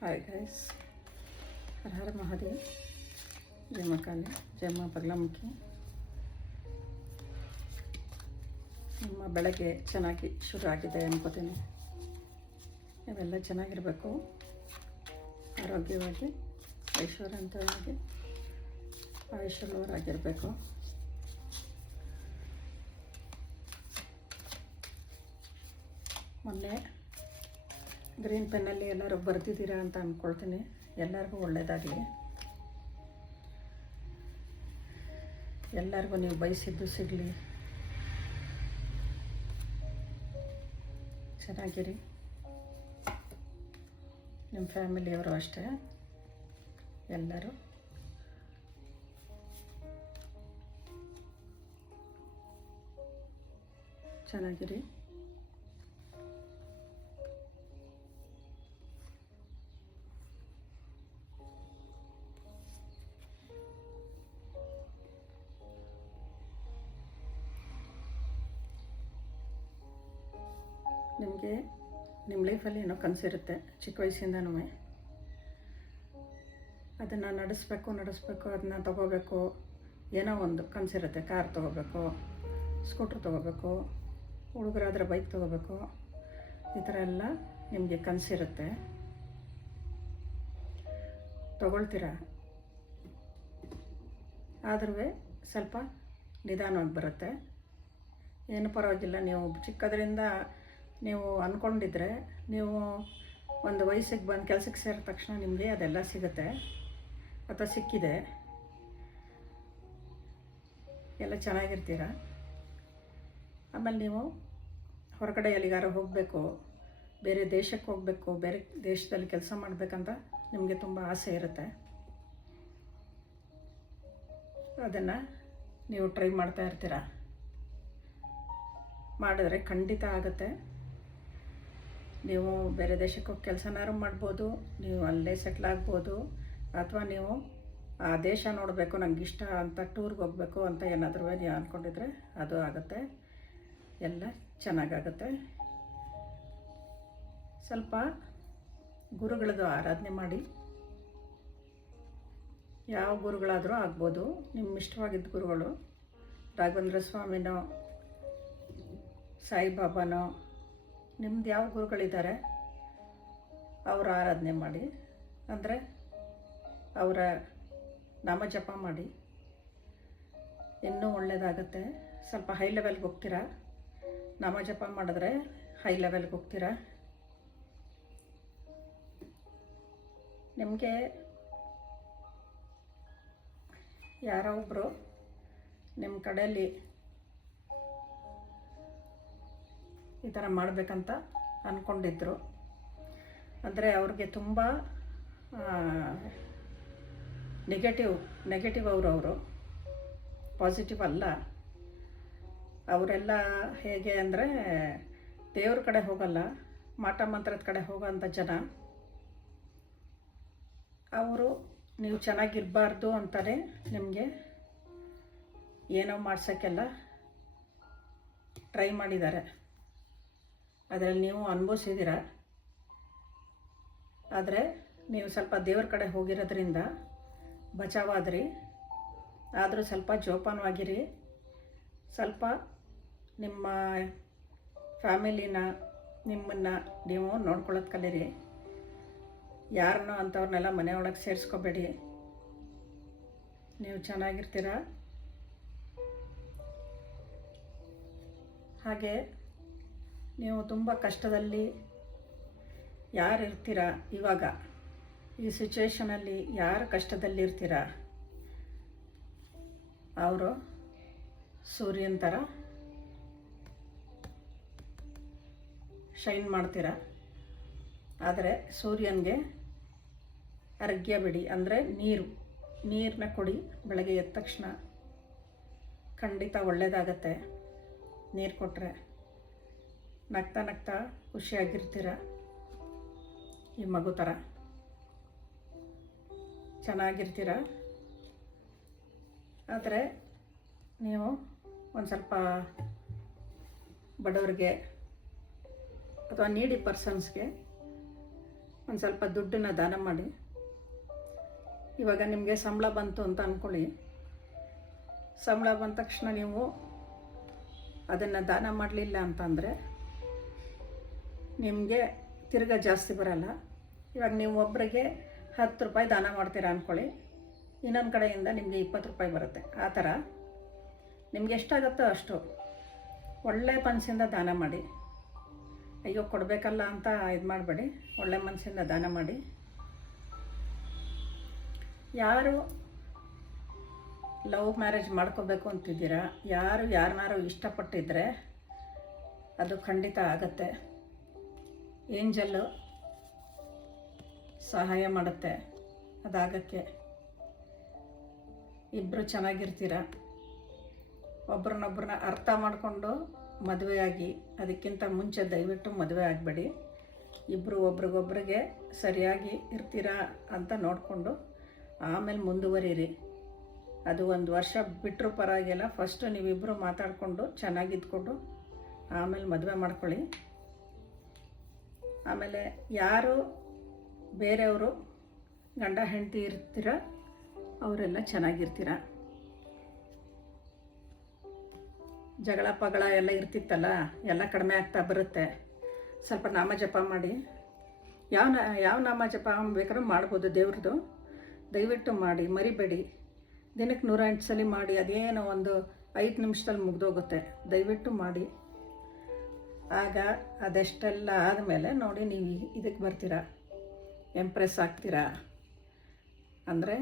Hi guys, ಹರ ಹರ ಮಹಾದೇವ್. ಜಯ ಮಾ ಕಾಳಿ, ಜಯ ಮಾ ಬಗಲಾಮುಖಿ. ನಿಮ್ಮ ಬೆಳಗ್ಗೆ ಚೆನ್ನಾಗಿ ಶುರು ಆಗಿದೆ ಅನ್ಕೋತೀನಿ. ನೀವೆಲ್ಲ ಚೆನ್ನಾಗಿರಬೇಕು, ಆರೋಗ್ಯವಾಗಿ, ಐಶ್ವರ್ಯವಂತವಾಗಿ, ಆಯುಷ್ಯವುಳ್ಳವರಾಗಿರಬೇಕು. ಮೊನ್ನೆ ಗ್ರೀನ್ ಪೆನ್ನಲ್ಲಿ ಎಲ್ಲರೂ ಬರೆದಿದ್ದೀರಾ ಅಂತ ಅಂದ್ಕೊಳ್ತೀನಿ. ಎಲ್ಲರಿಗೂ ಒಳ್ಳೆಯದಾಗಲಿ. ಎಲ್ಲರಿಗೂ ನೀವು ಬಯಸಿದ್ದು ಸಿಗಲಿ. ಚೆನ್ನಾಗಿರಿ. ನಿಮ್ಮ ಫ್ಯಾಮಿಲಿಯವರು ಅಷ್ಟೇ, ಎಲ್ಲರೂ ಚೆನ್ನಾಗಿರಿ. ನಿಮಗೆ ನಿಮ್ಮ ಲೈಫಲ್ಲಿ ಏನೋ ಕನಸಿರುತ್ತೆ ಚಿಕ್ಕ ವಯಸ್ಸಿಂದನೂ. ಅದನ್ನು ನಡೆಸಬೇಕು, ಅದನ್ನ ತೊಗೋಬೇಕು, ಏನೋ ಒಂದು ಕನಸಿರುತ್ತೆ. ಕಾರ್ ತೊಗೋಬೇಕು, ಸ್ಕೂಟ್ರ್ ತೊಗೋಬೇಕು, ಹುಡುಗರಾದರೆ ಬೈಕ್ ತೊಗೋಬೇಕು, ಈ ಥರ ಎಲ್ಲ ನಿಮಗೆ ಕನಸಿರುತ್ತೆ. ತೊಗೊಳ್ತೀರ, ಆದ್ರೂ ಸ್ವಲ್ಪ ನಿಧಾನವಾಗಿ ಬರುತ್ತೆ. ಏನು ಪರವಾಗಿಲ್ಲ. ನೀವು ಚಿಕ್ಕದ್ರಿಂದ ನೀವು ಅಂದ್ಕೊಂಡಿದ್ರೆ, ನೀವು ಒಂದು ವಯಸ್ಸಿಗೆ ಬಂದು ಕೆಲಸಕ್ಕೆ ಸೇರಿದ ತಕ್ಷಣ ನಿಮಗೆ ಅದೆಲ್ಲ ಸಿಗುತ್ತೆ ಅಥವಾ ಸಿಕ್ಕಿದೆ. ಎಲ್ಲ ಚೆನ್ನಾಗಿರ್ತೀರ. ಆಮೇಲೆ ನೀವು ಹೊರಗಡೆ ಎಲ್ಲಿಗಾರ ಹೋಗಬೇಕು, ಬೇರೆ ದೇಶಕ್ಕೆ ಹೋಗಬೇಕು, ಬೇರೆ ದೇಶದಲ್ಲಿ ಕೆಲಸ ಮಾಡಬೇಕಂತ ನಿಮಗೆ ತುಂಬ ಆಸೆ ಇರುತ್ತೆ. ಅದನ್ನು ನೀವು ಟ್ರೈ ಮಾಡ್ತಾ ಇರ್ತೀರ. ಮಾಡಿದ್ರೆ ಖಂಡಿತ ಆಗುತ್ತೆ. ನೀವು ಬೇರೆ ದೇಶಕ್ಕೆ ಹೋಗಿ ಕೆಲಸನಾರು ಮಾಡ್ಬೋದು, ನೀವು ಅಲ್ಲೇ ಸೆಟ್ಲ್ ಆಗ್ಬೋದು, ಅಥವಾ ನೀವು ಆ ದೇಶ ನೋಡಬೇಕು, ನನಗೆ ಇಷ್ಟ ಅಂತ ಟೂರ್ಗೆ ಹೋಗಬೇಕು ಅಂತ ಏನಾದರೂ ನೀವು ಅಂದ್ಕೊಂಡಿದ್ರೆ ಅದು ಆಗುತ್ತೆ. ಎಲ್ಲ ಚೆನ್ನಾಗಾಗುತ್ತೆ. ಸ್ವಲ್ಪ ಗುರುಗಳದ್ದು ಆರಾಧನೆ ಮಾಡಿ. ಯಾವ ಗುರುಗಳಾದರೂ ಆಗ್ಬೋದು, ನಿಮ್ಮ ಇಷ್ಟವಾಗಿದ್ದ ಗುರುಗಳು. ರಾಘವೇಂದ್ರ ಸ್ವಾಮಿನೋ, ಸಾಯಿಬಾಬಾನೋ, ನಿಮ್ದು ಯಾವ ಗುರುಗಳಿದ್ದಾರೆ ಅವರ ಆರಾಧನೆ ಮಾಡಿ. ಅಂದರೆ ಅವರ ನಾಮ ಜಪ ಮಾಡಿ, ಇನ್ನೂ ಒಳ್ಳೆಯದಾಗತ್ತೆ. ಸ್ವಲ್ಪ ಹೈ ಲೆವೆಲ್ಗೆ ಹೋಗ್ತೀರಾ. ನಾಮ ಜಪ ಮಾಡಿದ್ರೆ ಹೈ ಲೆವೆಲ್ಗೆ ಹೋಗ್ತೀರಾ. ನಿಮಗೆ ಯಾರೋ ಒಬ್ಬರು ನಿಮ್ಮ ಕಡೆಯಲ್ಲಿ ಈ ಥರ ಮಾಡಬೇಕಂತ ಅಂದ್ಕೊಂಡಿದ್ರು. ಅಂದರೆ ಅವ್ರಿಗೆ ತುಂಬ ನೆಗೆಟಿವ್ ಅವರು ಪಾಸಿಟಿವ್ ಅಲ್ಲ. ಅವರೆಲ್ಲ ಹೇಗೆ ಅಂದರೆ ದೇವ್ರ ಕಡೆ ಹೋಗಲ್ಲ, ಮಾಟ ಮಂತ್ರದ ಕಡೆ ಹೋಗೋಂಥ ಜನ. ಅವರು ನೀವು ಚೆನ್ನಾಗಿರಬಾರ್ದು ಅಂತಾರೆ ನಿಮಗೆ ಏನೋ ಮಾಡ್ಸೋಕ್ಕೆಲ್ಲ ಟ್ರೈ ಮಾಡಿದ್ದಾರೆ. ಅದರಲ್ಲಿ ನೀವು ಅನುಭವಿಸಿದ್ದೀರ. ಆದರೆ ನೀವು ಸ್ವಲ್ಪ ದೇವ್ರ ಕಡೆ ಹೋಗಿರೋದ್ರಿಂದ ಬಚಾವಾದ್ರಿ. ಆದರೂ ಸ್ವಲ್ಪ ಜೋಪಾನವಾಗಿರಿ. ಸ್ವಲ್ಪ ನಿಮ್ಮ ಫ್ಯಾಮಿಲಿನ, ನಿಮ್ಮನ್ನು ನೀವು ನೋಡ್ಕೊಳ್ಳೋದು ಕಲೀರಿ. ಯಾರನ್ನೋ ಅಂಥವ್ರನ್ನೆಲ್ಲ ಮನೆಯೊಳಗೆ ಸೇರಿಸ್ಕೋಬೇಡಿ. ನೀವು ಚೆನ್ನಾಗಿರ್ತೀರ. ಹಾಗೆ ನೀವು ತುಂಬ ಕಷ್ಟದಲ್ಲಿ ಯಾರು ಇರ್ತೀರ, ಇವಾಗ ಈ ಸಿಚುವೇಷನಲ್ಲಿ ಯಾರು ಕಷ್ಟದಲ್ಲಿರ್ತೀರ, ಅವರು ಸೂರ್ಯನ ಥರ ಶೈನ್ ಮಾಡ್ತೀರ. ಆದರೆ ಸೂರ್ಯನಿಗೆ ಅರ್ಘ್ಯ ಬಿಡಿ, ಅಂದರೆ ನೀರನ್ನ ಕೊಡಿ. ಬೆಳಗ್ಗೆ ಎದ್ದ ತಕ್ಷಣ ಖಂಡಿತ ಒಳ್ಳೆಯದಾಗತ್ತೆ. ನೀರು ಕೊಟ್ಟರೆ ನಗ್ತಾ ಖುಷಿಯಾಗಿರ್ತೀರ. ಈ ಮಗು ಥರ ಚೆನ್ನಾಗಿರ್ತೀರ. ಆದರೆ ನೀವು ಒಂದು ಸ್ವಲ್ಪ ಬಡವರಿಗೆ ಅಥವಾ ನೀಡಿ ಪರ್ಸನ್ಸ್ಗೆ ಒಂದು ಸ್ವಲ್ಪ ದುಡ್ಡನ್ನು ದಾನ ಮಾಡಿ. ಇವಾಗ ನಿಮಗೆ ಸಂಬಳ ಬಂತು ಅಂತ ಅಂದ್ಕೊಳ್ಳಿ. ಸಂಬಳ ಬಂದ ತಕ್ಷಣ ನೀವು ಅದನ್ನು ದಾನ ಮಾಡಲಿಲ್ಲ ಅಂತಂದರೆ ನಿಮಗೆ ತಿರ್ಗಾ ಜಾಸ್ತಿ ಬರಲ್ಲ. ಇವಾಗ ನೀವು ಒಬ್ಬರಿಗೆ 10 ರೂಪಾಯಿ ದಾನ ಮಾಡ್ತೀರಾ ಅಂದ್ಕೊಳ್ಳಿ, ಇನ್ನೊಂದು ಕಡೆಯಿಂದ ನಿಮಗೆ 20 ರೂಪಾಯಿ ಬರುತ್ತೆ. ಆ ಥರ ನಿಮ್ಗೆ ಎಷ್ಟಾಗುತ್ತೋ ಅಷ್ಟು ಒಳ್ಳೆ ಮನಸ್ಸಿಂದ ದಾನ ಮಾಡಿ. ಅಯ್ಯೋ ಕೊಡಬೇಕಲ್ಲ ಅಂತ ಇದು ಮಾಡಬೇಡಿ, ಒಳ್ಳೆ ಮನಸ್ಸಿಂದ ದಾನ ಮಾಡಿ. ಯಾರು ಲವ್ ಮ್ಯಾರೇಜ್ ಮಾಡ್ಕೋಬೇಕು ಅಂತಿದ್ದೀರಾ, ಯಾರು ಯಾರನ್ನಾರು ಇಷ್ಟಪಟ್ಟಿದ್ರೆ ಅದು ಖಂಡಿತ ಆಗತ್ತೆ. ಏಂಜಲ್ಲು ಸಹಾಯ ಮಾಡುತ್ತೆ ಅದಾಗಕ್ಕೆ. ಇಬ್ಬರು ಚೆನ್ನಾಗಿರ್ತೀರ, ಒಬ್ರನ್ನೊಬ್ರನ್ನ ಅರ್ಥ ಮಾಡಿಕೊಂಡು ಮದುವೆಯಾಗಿ. ಅದಕ್ಕಿಂತ ಮುಂಚೆ ದಯವಿಟ್ಟು ಮದುವೆ ಆಗಬೇಡಿ. ಇಬ್ಬರು ಒಬ್ರಿಗೊಬ್ರಿಗೆ ಸರಿಯಾಗಿ ಇರ್ತೀರಾ ಅಂತ ನೋಡಿಕೊಂಡು ಆಮೇಲೆ ಮುಂದುವರಿರಿ. ಅದು 1 ವರ್ಷ ಬಿಟ್ಟರು ಪರವಾಗಿಲ್ಲ, ಫಸ್ಟು ನೀವಿಬ್ಬರು ಮಾತಾಡಿಕೊಂಡು ಚೆನ್ನಾಗಿದ್ಕೊಂಡು ಆಮೇಲೆ ಮದುವೆ ಮಾಡ್ಕೊಳ್ಳಿ. ಆಮೇಲೆ ಯಾರು ಬೇರೆಯವರು ಗಂಡ ಹೆಂಡತಿ ಇರ್ತೀರ ಅವರೆಲ್ಲ ಚೆನ್ನಾಗಿರ್ತೀರ. ಜಗಳ ಪಗಳ ಎಲ್ಲ ಇರ್ತಿತ್ತಲ್ಲ, ಎಲ್ಲ ಕಡಿಮೆ ಆಗ್ತಾ ಬರುತ್ತೆ. ಸ್ವಲ್ಪ ನಾಮ ಜಪ ಮಾಡಿ. ಯಾವ ನಾಮ ಜಪ ಬೇಕಾದ್ರೂ ಮಾಡ್ಬೋದು ದೇವ್ರದ್ದು. ದಯವಿಟ್ಟು ಮಾಡಿ, ಮರಿಬೇಡಿ. ದಿನಕ್ಕೆ 108 ಸಲ ಮಾಡಿ. ಅದೇನೋ ಒಂದು 5 ನಿಮಿಷದಲ್ಲಿ ಮುಗ್ದೋಗುತ್ತೆ. ದಯವಿಟ್ಟು ಮಾಡಿ. ಆಗ ಅದೆಷ್ಟೆಲ್ಲ ಆದಮೇಲೆ ನೋಡಿ ನೀವು ಇದಕ್ಕೆ ಬರ್ತೀರಾ, ಎಂಪ್ರೆಸ್ ಆಗ್ತೀರಾ. ಅಂದರೆ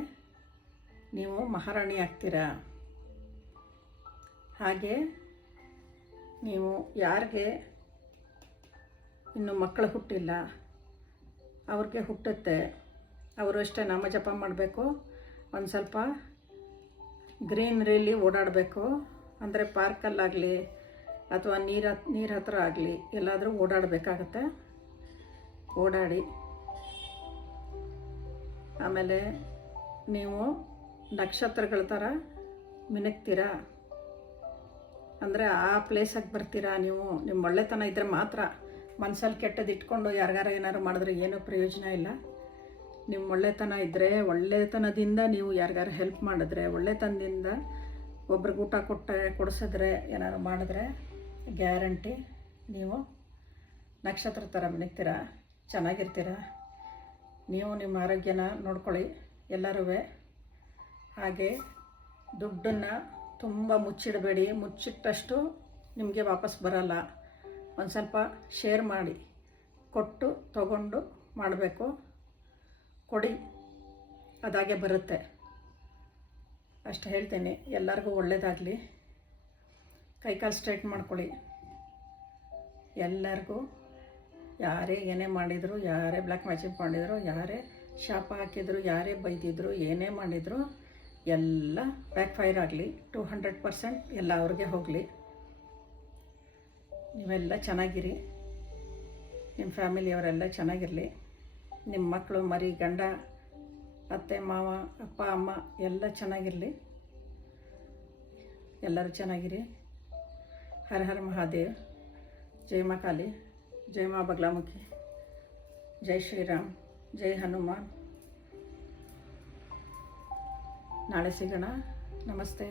ನೀವು ಮಹಾರಾಣಿ ಆಗ್ತೀರಾ. ಹಾಗೆ ನೀವು ಯಾರಿಗೆ ಇನ್ನು ಮಕ್ಕಳು ಹುಟ್ಟಿಲ್ಲ ಅವ್ರಿಗೆ ಹುಟ್ಟುತ್ತೆ, ಅವರು ಅಷ್ಟೇ ನಾಮ ಜಪ ಮಾಡಬೇಕು. ಒಂದು ಸ್ವಲ್ಪ ಗ್ರೀನರಿಲಿ ಓಡಾಡಬೇಕು. ಅಂದರೆ ಪಾರ್ಕಲ್ಲಾಗಲಿ ಅಥವಾ ನೀರು ಹತ್ರ ಆಗಲಿ ಎಲ್ಲಾದರೂ ಓಡಾಡಬೇಕಾಗತ್ತೆ. ಓಡಾಡಿ. ಆಮೇಲೆ ನೀವು ನಕ್ಷತ್ರಗಳ ಥರ ಮಿನುಗ್ತೀರಾ. ಅಂದರೆ ಆ ಪ್ಲೇಸಾಗಿ ಬರ್ತೀರಾ ನೀವು. ನಿಮ್ಮ ಒಳ್ಳೆತನ ಇದ್ದರೆ ಮಾತ್ರ. ಮನಸ್ಸಲ್ಲಿ ಕೆಟ್ಟದ್ದು ಇಟ್ಕೊಂಡು ಯಾರಿಗಾರ ಏನಾರು ಮಾಡಿದ್ರೆ ಏನೂ ಪ್ರಯೋಜನ ಇಲ್ಲ. ನಿಮ್ಮ ಒಳ್ಳೆತನ ಇದ್ದರೆ, ಒಳ್ಳೆತನದಿಂದ ನೀವು ಯಾರಿಗಾರು ಹೆಲ್ಪ್ ಮಾಡಿದ್ರೆ, ಒಳ್ಳೆತನದಿಂದ ಒಬ್ರಿಗೆ ಊಟ ಕೊಡಿಸಿದ್ರೆ, ಏನಾರು ಮಾಡಿದ್ರೆ ಗ್ಯಾರಂಟಿ ನೀವು ನಕ್ಷತ್ರ ಥರ ಮಿನುಗ್ತೀರ, ಚೆನ್ನಾಗಿರ್ತೀರ. ನೀವು ನಿಮ್ಮ ಆರೋಗ್ಯನ ನೋಡ್ಕೊಳ್ಳಿ ಎಲ್ಲರೂ. ಹಾಗೆ ದುಡ್ಡನ್ನು ತುಂಬ ಮುಚ್ಚಿಡಬೇಡಿ. ಮುಚ್ಚಿಟ್ಟಷ್ಟು ನಿಮಗೆ ವಾಪಸ್ ಬರಲ್ಲ. ಒಂದು ಸ್ವಲ್ಪ ಶೇರ್ ಮಾಡಿ, ಕೊಟ್ಟು ತಗೊಂಡು ಮಾಡಬೇಕು. ಕೊಡಿ, ಅದಾಗೆ ಬರುತ್ತೆ. ಅಷ್ಟು ಹೇಳ್ತೀನಿ. ಎಲ್ಲರಿಗೂ ಒಳ್ಳೆಯದಾಗಲಿ. ಕೈಕಾಲು ಸ್ಟ್ರೈಟ್ ಮಾಡ್ಕೊಳ್ಳಿ. ಎಲ್ಲರಿಗೂ ಯಾರೇ ಏನೇ ಮಾಡಿದರು, ಯಾರೇ ಬ್ಲ್ಯಾಕ್ ಮ್ಯಾಜಿಕ್ ಮಾಡಿದರು, ಯಾರೇ ಶಾಪ ಹಾಕಿದ್ರು, ಯಾರೇ ಬೈದಿದ್ರು, ಏನೇ ಮಾಡಿದರು ಎಲ್ಲ ಬ್ಯಾಕ್ ಫೈರ್ ಆಗಲಿ. 200% ಎಲ್ಲ ಅವ್ರಿಗೆ ಹೋಗಲಿ. ನೀವೆಲ್ಲ ಚೆನ್ನಾಗಿರಿ, ನಿಮ್ಮ ಫ್ಯಾಮಿಲಿಯವರೆಲ್ಲ ಚೆನ್ನಾಗಿರಲಿ. ನಿಮ್ಮ ಮಕ್ಕಳು ಮರಿ ಗಂಡ ಅತ್ತೆ ಮಾವ ಅಪ್ಪ ಅಮ್ಮ ಎಲ್ಲ ಚೆನ್ನಾಗಿರಲಿ. ಎಲ್ಲರೂ ಚೆನ್ನಾಗಿರಿ. ಹರ ಹರ ಮಹಾದೇವ್. ಜೈ ಮಾ ಕಾಳಿ, ಜೈ ಮಾ ಬಗ್ಲಾಮುಖಿ, ಜೈ ಶ್ರೀರಾಮ್, ಜೈ ಹನುಮಾನ್. ನಾಳೆ ಸಿಗೋಣ. ನಮಸ್ತೆ.